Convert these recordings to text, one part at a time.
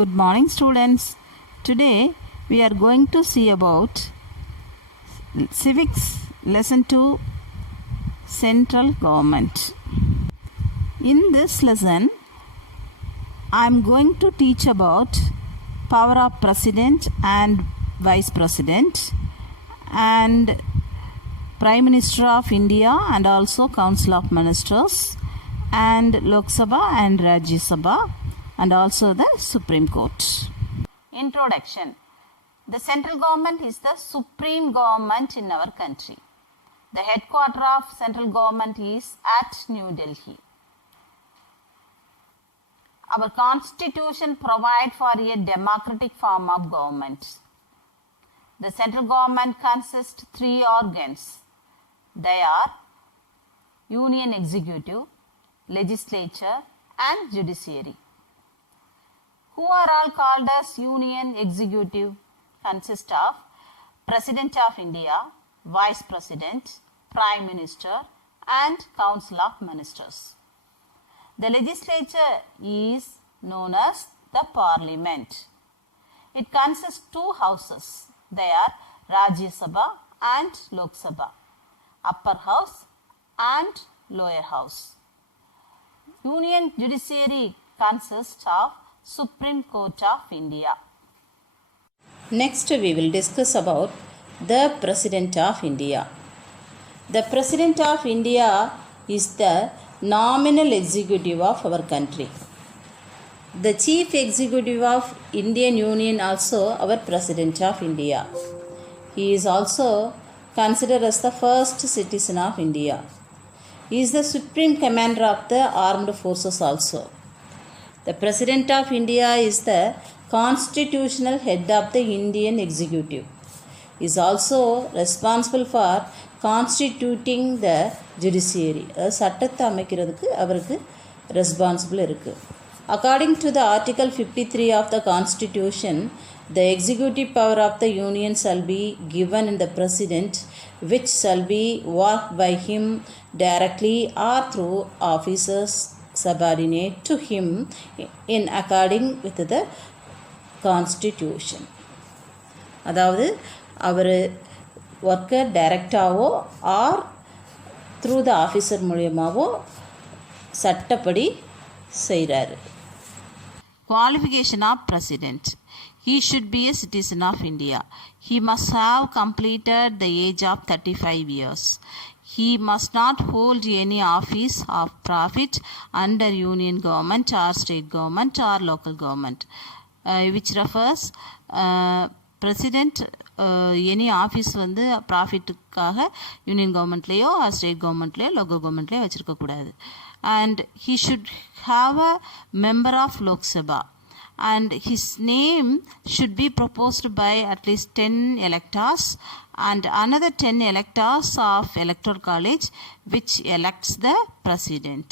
Good morning, students. Today we are going to see about civics lesson 2, central government. In this lesson I am going to teach about power of president and vice president and Prime Minister of India and also Council of Ministers and Lok Sabha and Rajya Sabha and also the Supreme Court. Introduction. The central government is the supreme government in our country. The headquarters of central government is at New Delhi. Our constitution provides for a democratic form of government. The central government consists of 3 organs. They are Union Executive, Legislature and Judiciary. Who are all called as Union Executive? Consist of President of India, Vice President, Prime Minister and Council of Ministers. The legislature is known as the Parliament. It consists of 2 houses. They are Rajya Sabha and Lok Sabha, upper house and lower house. Union Judiciary consists of Supreme Court of India. Next we will discuss about the President of India. The President of India is the nominal executive of our country. The Chief Executive of Indian Union also our President of India. He is also considered as the first citizen of India. He is the Supreme Commander of the Armed Forces also. The President of India is the constitutional head of the Indian Executive. He is also responsible for constituting the judiciary. சட்டத்தை அமைக்கிறதுக்கு அவருக்கு responsible இருக்கு. According to the Article 53 of the Constitution, the executive power of the Union shall be given in the President, which shall be worked by him directly or through officers subordinate to him in according with the Constitution. அதாவது அவர் ஒர்க்கை டைரக்டாவோ R through the officer மூலியமாவோ சட்டப்படி செய்கிறாரு. Qualification of President. He should be a citizen of India. He must have completed the age of 35 years. He must not hold any office of profit under union government or state government or local government, which refers president any office வந்து ப்ராஃபிட்டுக்காக union கவர்மெண்ட்லேயோ state கவர்மெண்ட்லேயோ local கவர்மெண்ட்லேயோ வச்சுருக்க கூடாது. And he should have a member of Lok Sabha and his name should be proposed by at least 10 electors and another 10 electors of electoral college which elects the president.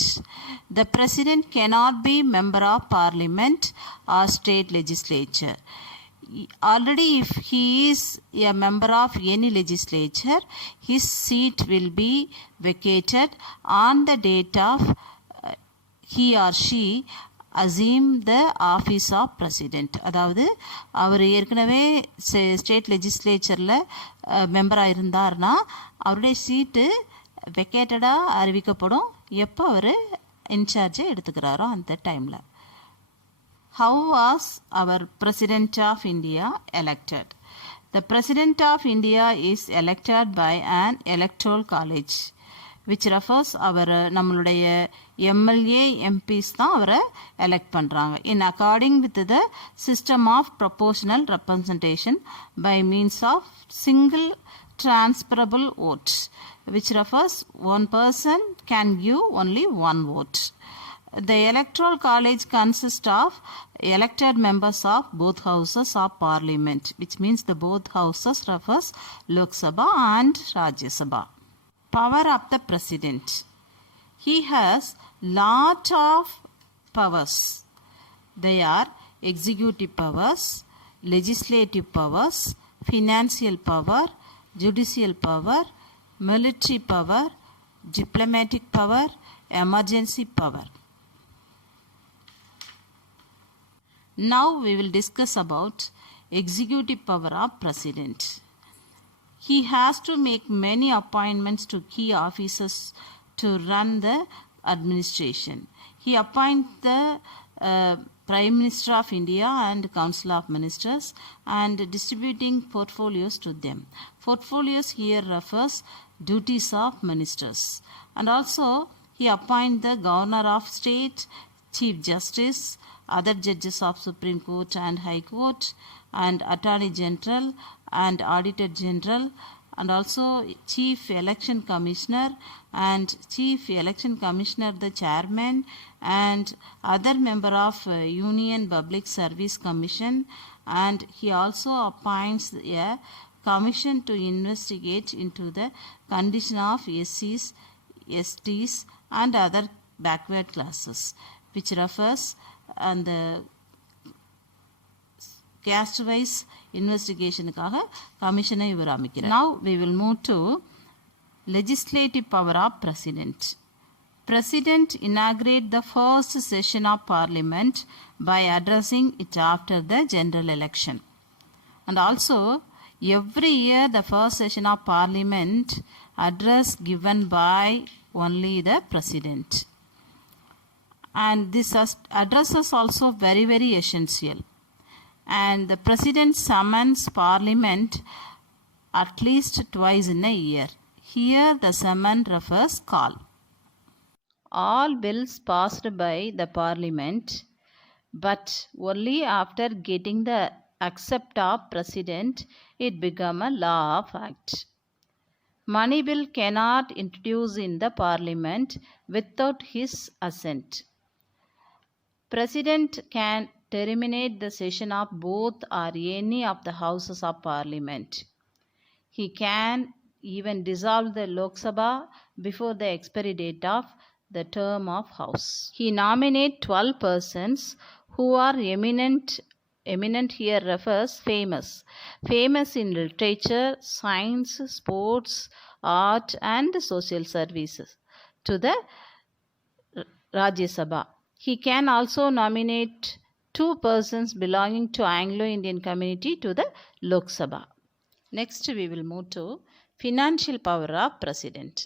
The president cannot be member of parliament or state legislature. Already if he is a member of any legislature, his seat will be vacated on the date of he or she assume the office of president. அதாவது அவர் ஏற்கனவே state லெஜிஸ்லேச்சரில் மெம்பராக இருந்தார்னா அவருடைய சீட்டு வெக்கேட்டடாக அறிவிக்கப்படும் எப்போ அவர் இன்சார்ஜை எடுத்துக்கிறாரோ அந்த டைமில். How was our President of India elected? The President of India is elected by an electoral college, which refers நம்மளுடைய எம்எல்ஏ எம்பிஸ் தான் அவரை எலெக்ட் பண்ணுறாங்க. In according with the system of proportional representation by means of single transferable vote, which refers one person can give only one vote. The electoral college consists of elected members of both houses of parliament, which means the both houses refers Lok Sabha and Rajya Sabha. Power of the president. He has lot of powers. They are executive powers, legislative powers, financial power, judicial power, military power, diplomatic power, emergency power. Now we will discuss about executive power of President. He has to make many appointments to key officers to run the administration. He appoints the Prime Minister of India and Council of Ministers and distributing portfolios to them. Portfolios here refers duties of ministers. And also he appoints the Governor of State, Chief Justice, other judges of Supreme Court and High Court, and Attorney General and Auditor General, and also Chief Election Commissioner and Chief Election Commissioner the Chairman and other member of Union Public Service Commission, and he also appoints a commission to investigate into the condition of SCs, STs and other backward classes, which refers and the caste wise investigationக்காக கமிஷனை இவர் அமைக்கிறார். Now we will move to legislative power of President. President inaugurate the first session of Parliament by addressing it after the general election. And also every year the first session of Parliament address given by only the President. And this address is also very, very essential. And the President summons Parliament at least twice in a year. Here the summon refers call. All bills passed by the Parliament, but only after getting the accept of President, it become a law of act. Money bill cannot introduce in the Parliament without his assent. President can terminate the session of both or any of the houses of Parliament. He can even dissolve the Lok Sabha before the expiry date of the term of House. He nominates 12 persons who are eminent. Eminent here refers famous. Famous in literature, science, sports, art and social services to the Rajya Sabha. He can also nominate 2 persons belonging to Anglo-Indian community to the Lok Sabha. Next we will move to financial power of President.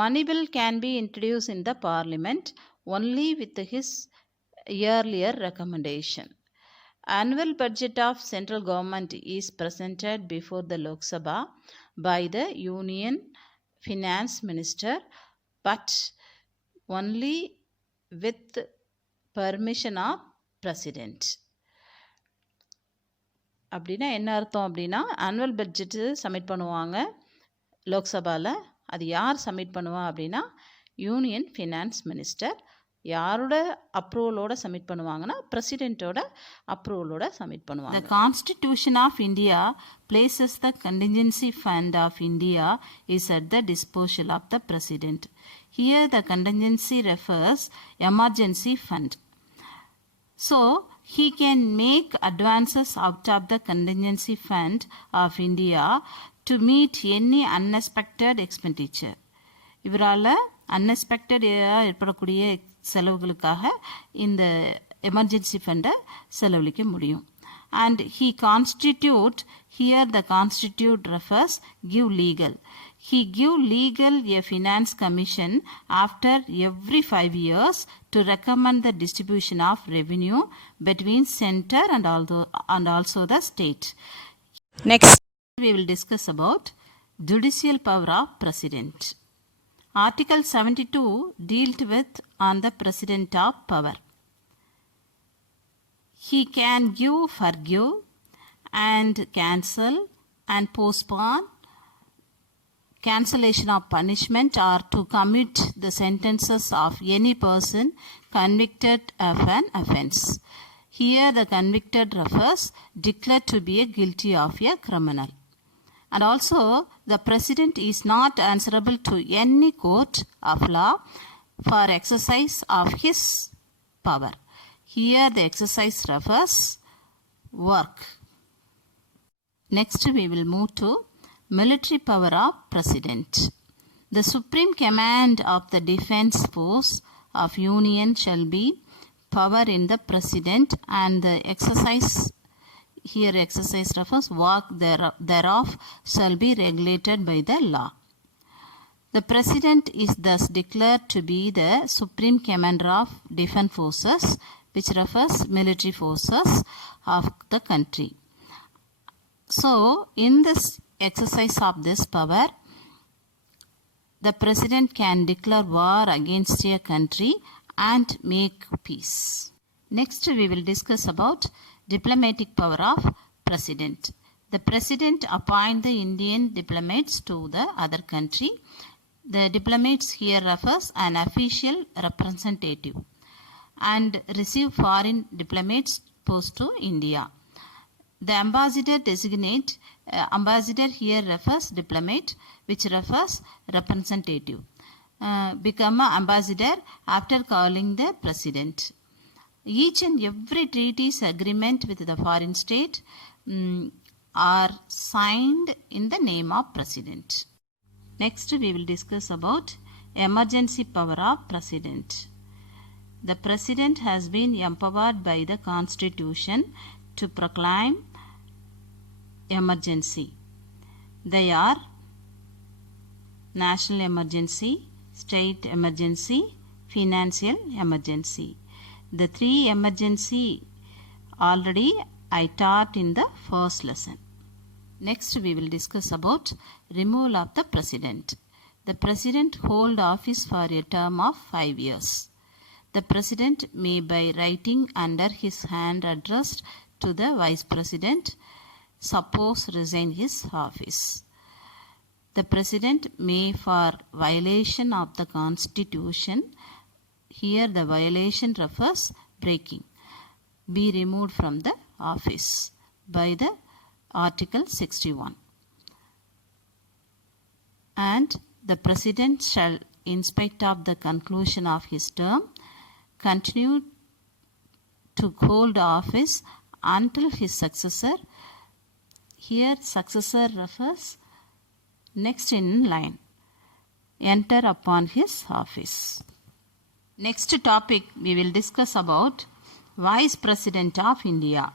Money bill can be introduced in the Parliament only with his earlier recommendation. Annual budget of central government is presented before the Lok Sabha by the Union Finance Minister, but only with permission of President. அப்படின்னா என்ன அர்த்தம் அப்படின்னா annual budget submit பண்ணுவாங்க லோக்சபாவில். அது யார் submit பண்ணுவா அப்படின்னா யூனியன் ஃபினான்ஸ் மினிஸ்டர். யாரோட அப்ரூவலோட சப்மிட் பண்ணுவாங்கன்னா பிரசிடென்ட்டோட அப்ரூவலோட சப்மிட் பண்ணுவாங்க. The Constitution of India places the contingency fund of India is at the disposal of the President. Here the contingency refers emergency fund. So he can make advances out of the contingency fund of India to meet any unexpected expenditure. இவரால் unexpected ஏற்படக்கூடிய செலவுகளுக்காக இந்த emergency ஃபண்டை செலவழிக்க முடியும். And he constitute, here the constitute refers give legal. He give legal a finance commission after every 5 years to recommend the distribution of revenue between center and also the state. Next we will discuss about judicial power of President. Article 72 dealt with on the President of power. He can give, forgive and cancel and postpone cancellation of punishment or to commit the sentences of any person convicted of an offence. Here the convicted refers declared to be guilty of a criminal. And also the President is not answerable to any court of law for exercise of his power. Here the exercise refers work. Next we will move to military power of President. The supreme command of the defense force of Union shall be power in the president, and the exercise refers work thereof shall be regulated by the law. The president is thus declared to be the supreme commander of defense forces, which refers military forces of the country. So, in this exercise of this power, the president can declare war against a country and make peace. Next, we will discuss about diplomatic power of president. The president appoints the Indian diplomats to the other country. The diplomats here refers an official representative and receive foreign diplomats post to India. The ambassador designate, ambassador here refers diplomat, which refers representative. Become an ambassador after calling the president. Each and every treaties agreement with the foreign state are signed in the name of president. Next, we will discuss about emergency power of president. The president has been empowered by the constitution to proclaim emergency. They are national emergency, state emergency, financial emergency. The three emergency already I taught in the first lesson. Next, we will discuss about removal of the president. The president hold office for a term of 5 years. The president may by writing under his hand addressed to the vice president, suppose resign his office. The president may for violation of the constitution, here the violation refers breaking, be removed from the office by the Article 61. And the president shall, in spite of the conclusion of his term, continue to hold office until his successor, here successor refers next in line, enter upon his office. Next topic we will discuss about Vice President of India.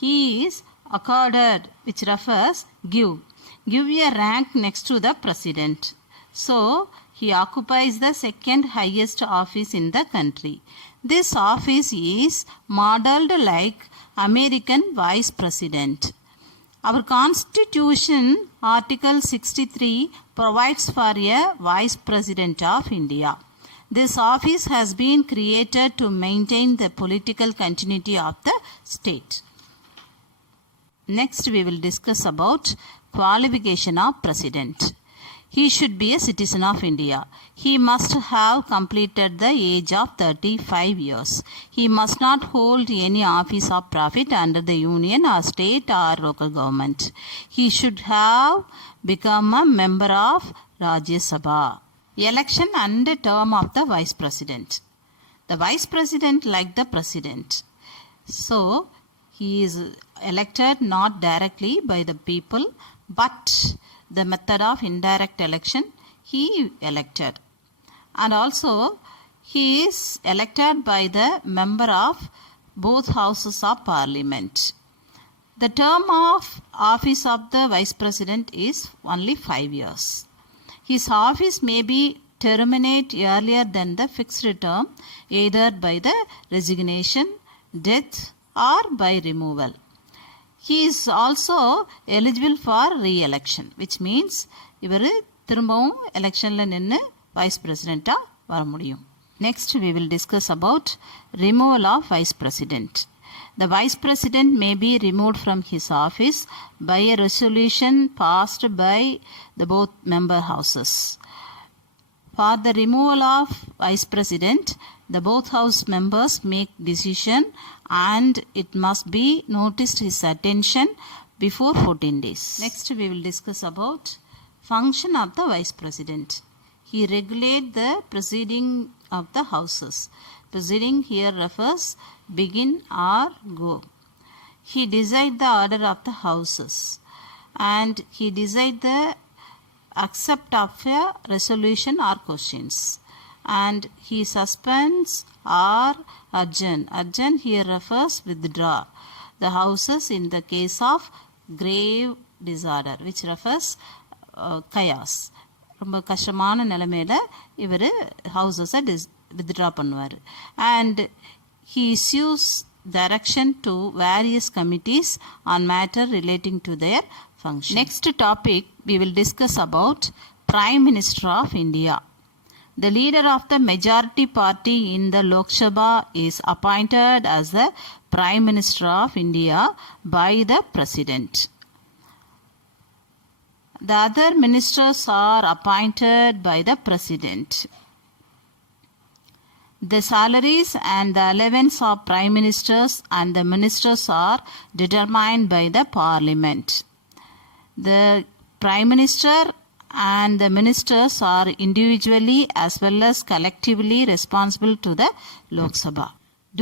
He is accorded, which refers give a rank next to the president. So, he occupies the second highest office in the country. This office is modeled like American Vice President. Our Constitution, Article 63, provides for a Vice President of India. This office has been created to maintain the political continuity of the state. Next, we will discuss about qualification of president. He should be a citizen of India. He must have completed the age of 35 years. He must not hold any office of profit under the union or state or local government. He should have become a member of Rajya Sabha. Election and term of the vice president. The vice president like the president. So, he is elected not directly by the people, but the method of indirect election he elected. And also, he is elected by the member of both houses of parliament. The term of office of the vice president is only 5 years. His office may be terminate earlier than the fixed term, either by the resignation, death, or by removal. He is also eligible for re-election, which means இவர் திரும்பவும் எலெக்ஷன்ல நின்று wise பிரசிடென்ட்டா வர முடியும். Next, we will discuss about removal of vice president. The vice president may be removed from his office by a resolution passed by the both member houses. For the removal of vice president, the both house members make decision and it must be noticed his attention before 14 days. Next, we will discuss about function of the vice president. He regulates the proceeding of the houses. Proceeding here refers begin or go. He decides the order of the houses and he decides the accept of a resolution or questions and he suspends or adjourn. Adjourn here refers withdraw the houses in the case of grave disorder, which refers chaos. ரொம்ப கஷ்டமான நிலைமையில இவர் ஹவுசஸை withdraw பண்ணுவார். And he issues direction to various committees on matter relating to their function. Next topic we will discuss about Prime Minister of India. The leader of the majority party in the Lok Sabha is appointed as the Prime Minister of India by the President. The other ministers are appointed by the President. The salaries and the allowance of Prime Ministers and the ministers are determined by the Parliament. The Prime Minister and the ministers are individually as well as collectively responsible to the Lok Sabha.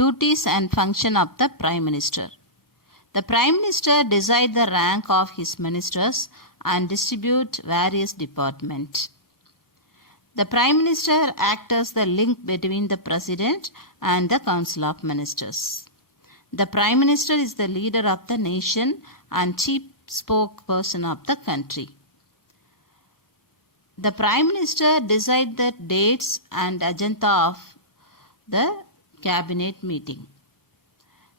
Duties and function of the Prime Minister. The Prime Minister decides the rank of his ministers and distribute various departments. The Prime Minister acts as the link between the President and the Council of Ministers. The Prime Minister is the leader of the nation and chief spokesperson of the country. The Prime Minister decides the dates and agenda of the cabinet meeting.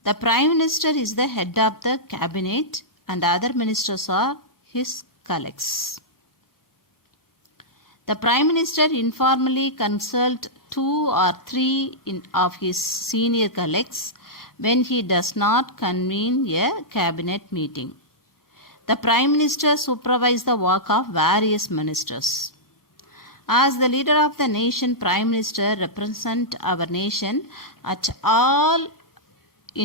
The Prime Minister is the head of the cabinet and other ministers are his colleagues. The Prime Minister informally consults 2 or 3 of his senior colleagues when he does not convene a cabinet meeting. The Prime Minister supervises the work of various ministers. As the leader of the nation, Prime Minister represents our nation at all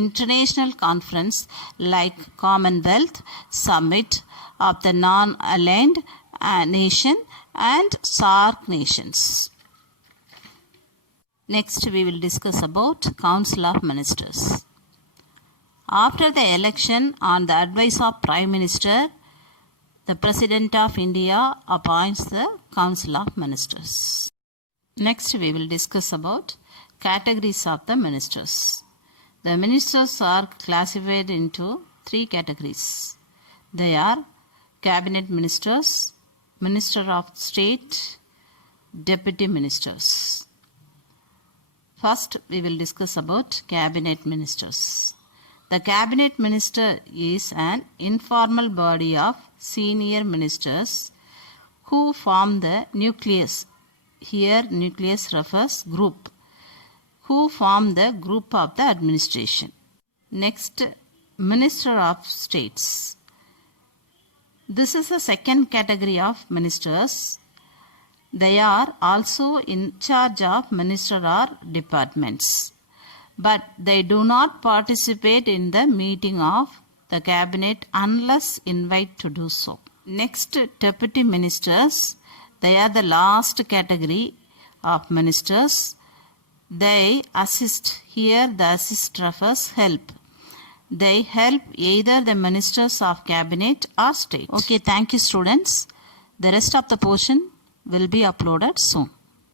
international conferences like Commonwealth, Summit of the Non-Aligned Nation and SAARC nations. Next we will discuss about Council of Ministers. After the election, on the advice of Prime Minister, the President of India appoints the Council of Ministers. Next we will discuss about categories of the ministers. The ministers are classified into 3 categories. They are Cabinet Ministers, Minister of State, Deputy Ministers. First, we will discuss about Cabinet Ministers. The Cabinet Minister is an informal body of senior ministers who form the nucleus. Here, nucleus refers group. Who form the group of the administration. Next, Minister of States. This is the second category of ministers. They are also in charge of minister or departments, but they do not participate in the meeting of the cabinet unless invited to do so. Next, deputy ministers. They are the last category of ministers. They assist. Here the assist refers help. They help either the ministers of cabinet or state. Okay, thank you students. The rest of the portion will be uploaded soon.